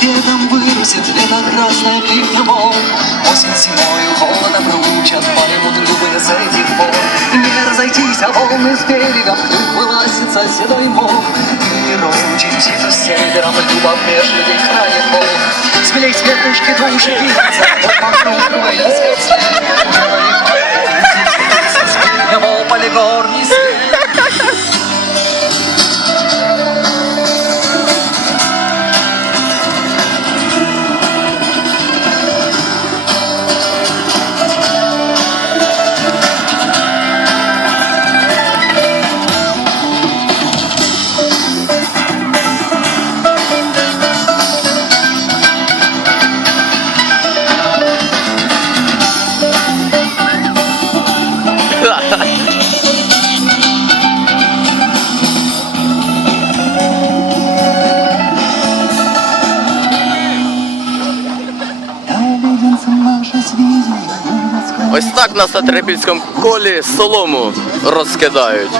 букетом вырастет лето красное пивнемо Осень зимою холодом кручат, поймут любые с этих пор Не разойтись, а волны с берега вдруг вылазится седой мох И розлучить птицу с севером, любовь меж людей крайне пол Смелей светлышки души видятся, Ось так на Сатрипільському колі солому розкидають.